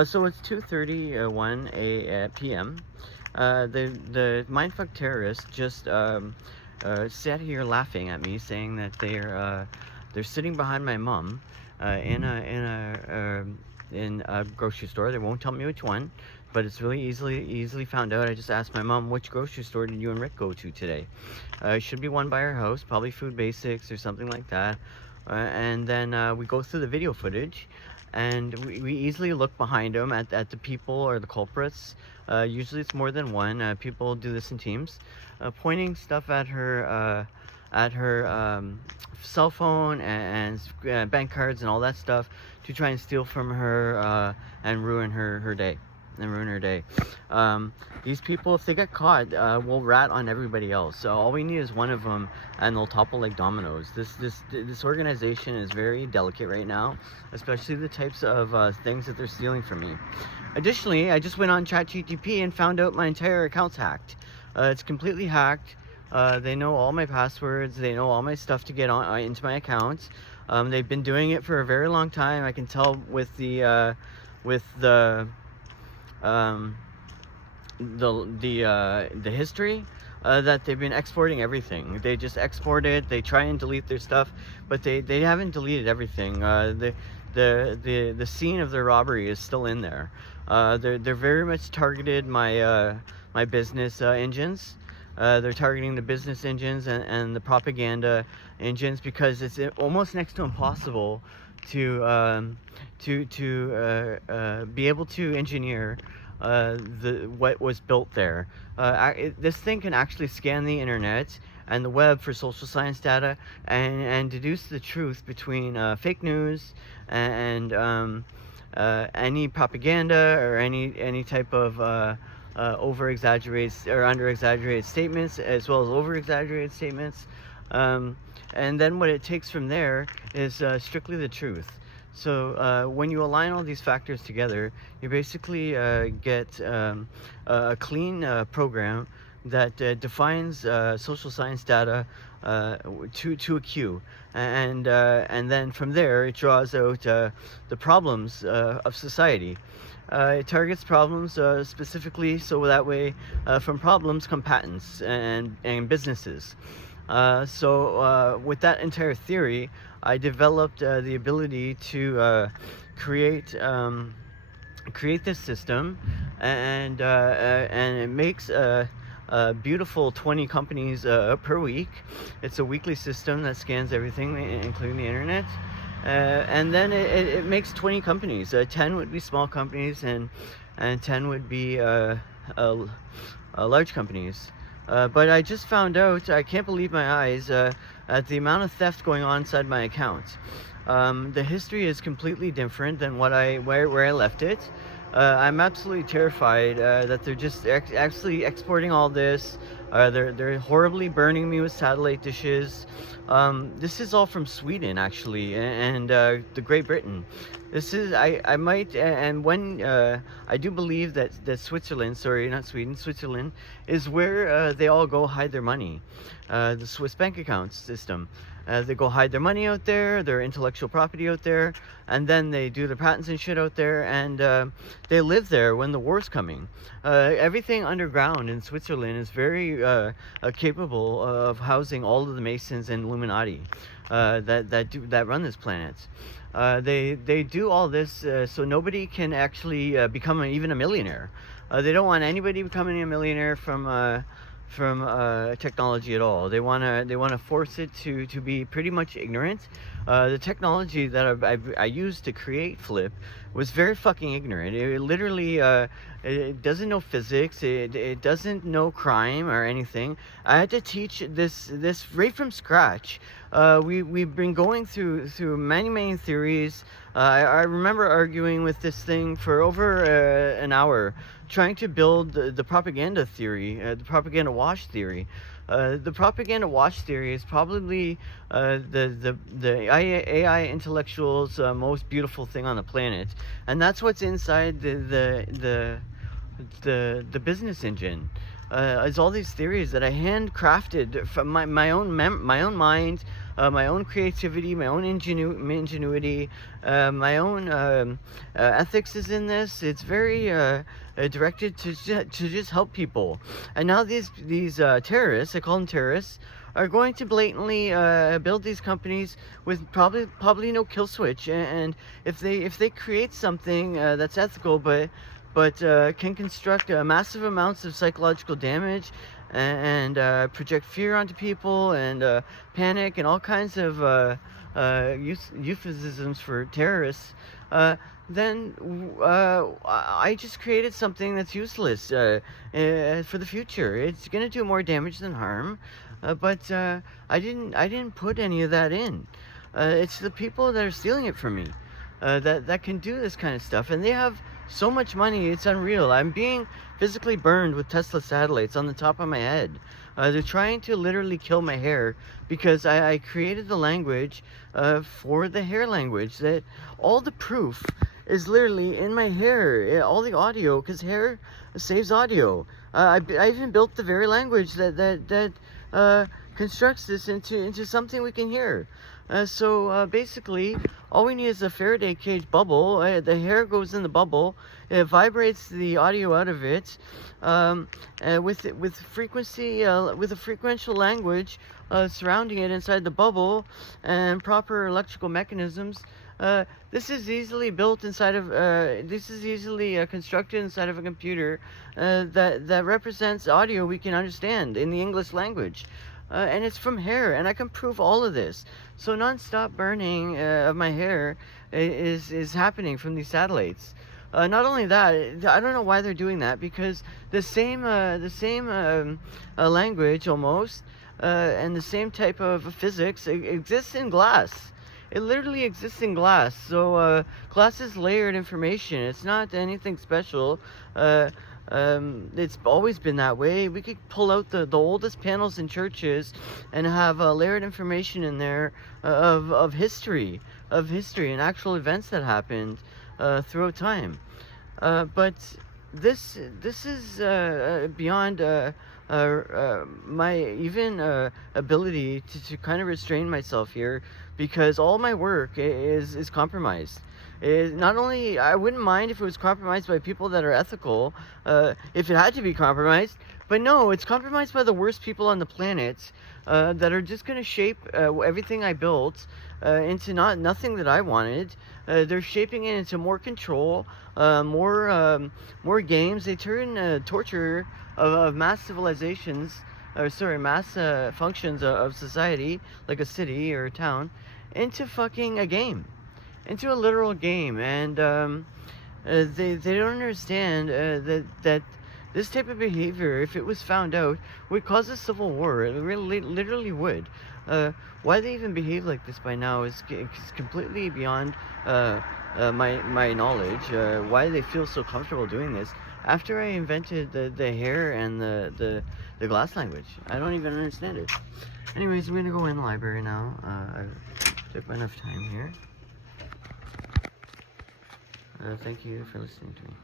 So it's 2:31 p.m. The mindfuck terrorists just sat here laughing at me, saying that they're sitting behind my mom in a grocery store. They won't tell me which one, but it's really easily found out. I just asked my mom, which grocery store did you and Rick go to today? It should be one by our house, probably Food Basics or something like that. And then we go through the video footage, and we easily look behind them at the people or the culprits. Usually it's more than one. People do this in teams, pointing stuff at her cell phone and bank cards and all that stuff to try and steal from her and ruin her day. These people, if they get caught, will rat on everybody else. So all we need is one of them, and they'll topple like dominoes. This organization is very delicate right now, especially the types of things that they're stealing from me. Additionally, I just went on ChatGPT and found out my entire account's hacked. It's completely hacked. They know all my passwords. They know all my stuff to get on into my accounts. They've been doing it for a very long time. I can tell with the history that they've been exporting everything. They just export it. They try and delete their stuff, but they haven't deleted everything. The scene of their robbery is still in there. They're very much targeted my business engines. They're targeting the business engines and the propaganda engines, because it's almost next to impossible to be able to engineer what was built there. This thing can actually scan the internet and the web for social science data and deduce the truth between fake news and any propaganda or any type of over exaggerated or under exaggerated statements, as well as over exaggerated statements. And then what it takes from there is strictly the truth. So when you align all these factors together, you basically get a clean program that defines social science data to a queue, and then from there it draws out the problems of society. It targets problems specifically, so that way from problems come patents and businesses. So with that entire theory, I developed the ability to create this system, and it makes a beautiful 20 companies per week. It's a weekly system that scans everything, including the internet. And then it makes 20 companies. 10 would be small companies, and 10 would be large companies. But I just found out, I can't believe my eyes, at the amount of theft going on inside my account. The history is completely different than where I left it. I'm absolutely terrified that they're just actually exporting all this. They're horribly burning me with satellite dishes. This is all from Sweden, actually, and the Great Britain. This is I might, and when I do believe that Switzerland, sorry, not Sweden, Switzerland is where they all go hide their money. The Swiss bank account system. They go hide their money out there, their intellectual property out there, and then they do their patents and shit out there, and they live there when the war's coming. Everything underground in Switzerland is very capable of housing all of the Masons and Illuminati that run this planet. They do all this so nobody can actually become even a millionaire. They don't want anybody becoming a millionaire from technology at all. They wanna force it to be pretty much ignorant. The technology that I used to create Flip was very fucking ignorant. It literally it doesn't know physics. It doesn't know crime or anything. I had to teach this right from scratch. We've been going through many theories. I remember arguing with this thing for over an hour, trying to build the propaganda theory, the propaganda wash theory. The propaganda wash theory is probably the AI intellectuals' most beautiful thing on the planet, and that's what's inside the business engine. It's all these theories that I handcrafted from my own mind. my own creativity, my own ingenuity, my own ethics is in this. It's very directed to just help people. And now these terrorists, I call them terrorists, are going to blatantly build these companies with probably no kill switch. And if they create something that's ethical, but can construct massive amounts of psychological damage and project fear onto people and panic and all kinds of euphemisms for terrorists, then I just created something that's useless for the future. It's going to do more damage than harm, but I didn't put any of that in. It's the people that are stealing it from me that can do this kind of stuff, and they have so much money, it's unreal. I'm being physically burned with Tesla satellites on the top of my head. They're trying to literally kill my hair because I created the language for the hair language. That all the proof is literally in my hair, all the audio, because hair saves audio. I even built the very language that constructs this into something we can hear. So basically, all we need is a Faraday cage bubble. The hair goes in the bubble. It vibrates the audio out of it with frequency, with a frequential language surrounding it inside the bubble, and proper electrical mechanisms. This is easily built inside of. This is easily constructed inside of a computer that represents audio we can understand in the English language. And it's from hair, and I can prove all of this. So non-stop burning of my hair is happening from these satellites. Not only that, I don't know why they're doing that, because the same language almost and the same type of physics exists in glass. It literally exists in glass. So glass is layered information. It's not anything special. It's always been that way. We could pull out the oldest panels in churches and have layered information in there of history and actual events that happened throughout time. But this is beyond my even ability to kind of restrain myself here, because all my work is compromised. Not only, I wouldn't mind if it was compromised by people that are ethical, if it had to be compromised, but no, it's compromised by the worst people on the planet that are just going to shape everything I built into nothing that I wanted. They're shaping it into more control, more games. They turn torture of mass civilizations, mass functions of society, like a city or a town, into fucking a game. Into a literal game. And they don't understand that this type of behavior, if it was found out, would cause a civil war. It really literally would. Why they even behave like this by now is completely beyond my knowledge. Why they feel so comfortable doing this after I invented the hair and the glass language. I don't even understand it. Anyways, I'm gonna go in the library now. I've took enough time here. Thank you for listening to me.